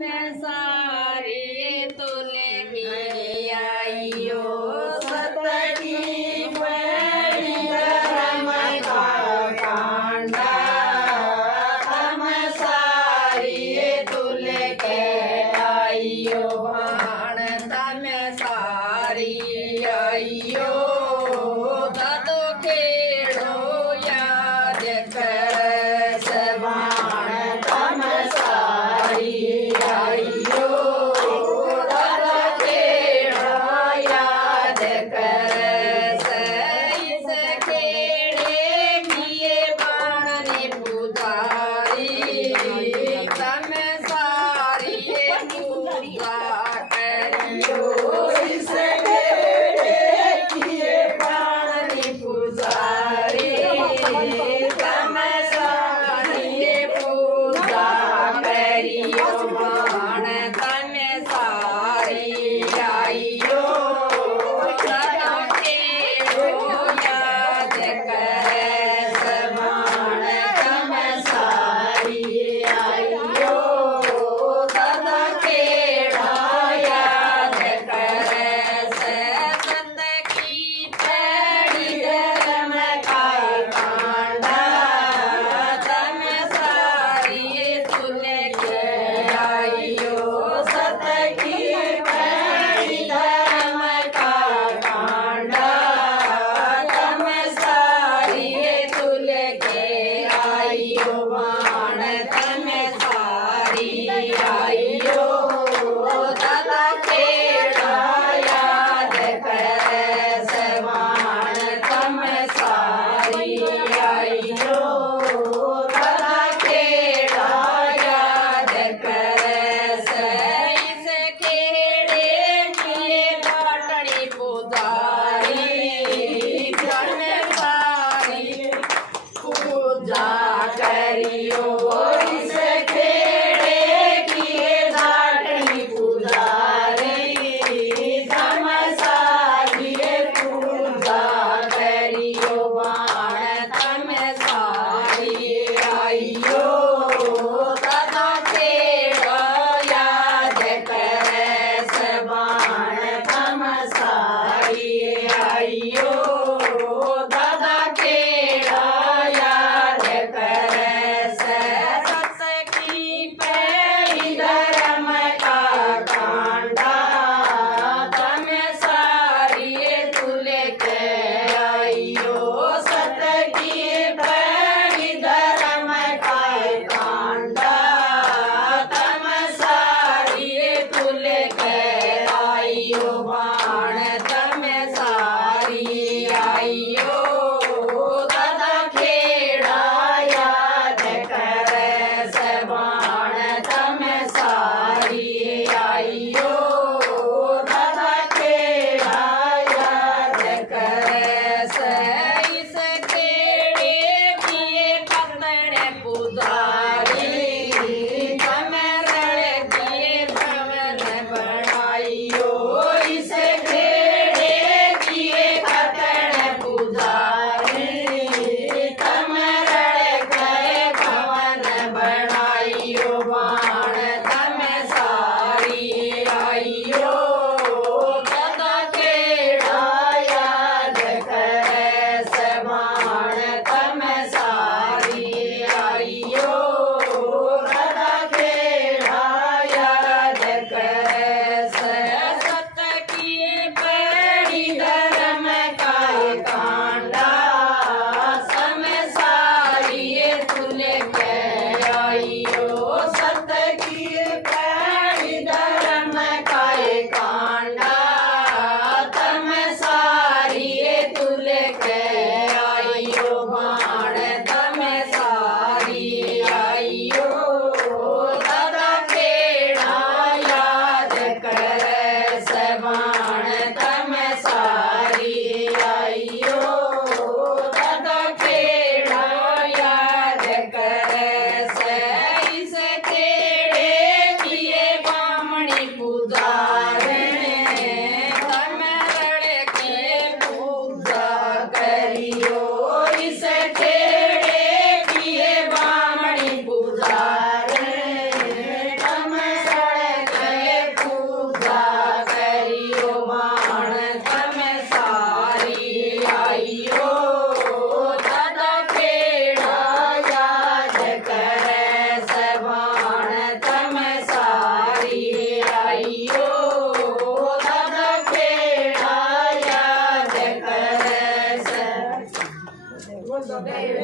તમે સારી તુલે કી આઈયો સતકી પડી ધર્મ કાંડા તમે સારી તુલે કે આઈયો ભાણ તમે સારી આઈયો તતો ખેડો યાદ કરે છે ભાણ તમે સારી આઈયો તતો ખેડો યાદ કરે છે ઈસ ખેડે કિએ બાણને પૂજારી તમે સારી પૂજા કર્યો ઈસ ખેડે કિએ બાણને પૂજારી તમે સારી પૂજા કર્યો બાણ તમે સારી આઈયો સદા કેળો યાદ કરે છે બાણ તમે સારી આઈયો સદા કેળા યાદ કરે છે સતકી પડી ધર્મ કાંડા તમે સારી તુલે કે આઈયો સતકી પડી ધર્મ કાંડા તમે સારી તુલે કે આઈયો બાણ તમે સારી આઈયો દાદા ખેડા યાદ કરે છે બાણ તમે સારી આઈયો દાદા ખેડા યાદ કરે છે ઈસ ખેડે કિએ પાટણી પૂજારી તમે સારી પૂજા કર્યો ઈસ ખેડે કિએ દાટણી પૂજારી તમે સારી પૂજા કર્યો બાણ તમે સારી આઈયો તથા ખેડો યાદ કરે છે બાણ તમે સારી આઈયો દાદા ખેડા યાદ કરે છે સતકી પડી ધર્મ કાંડા તમે સારી તુલે કે આઈયો સતકી પડી ધર્મ કાંડા તમે સારી તુલે કે આઈયો બાણ તમે સારી આઈયો દાદા ખેડા યાદ કરે છે બાણ તમે સારી આઈયો દાદા ખેડા યાદ કરે છે ઈસ ખેડે કિએ પતણે પૂજારી તમે રળે કિએ ભવન બનાઈયો ઈસ ખેડે કિએ પતણે પૂજારી તમે રળે ગયે ભવન બનાઈયો બાણ તમે સારી આઈયો દાદા ખેડા યાદ કરે છે બાણ તમે સારી આઈયો દાદા ખેડા યાદ કરે છે સતકી પડી ધર્મ કાંડા તમે સારી તુલે કે આઈયો સત દૈવ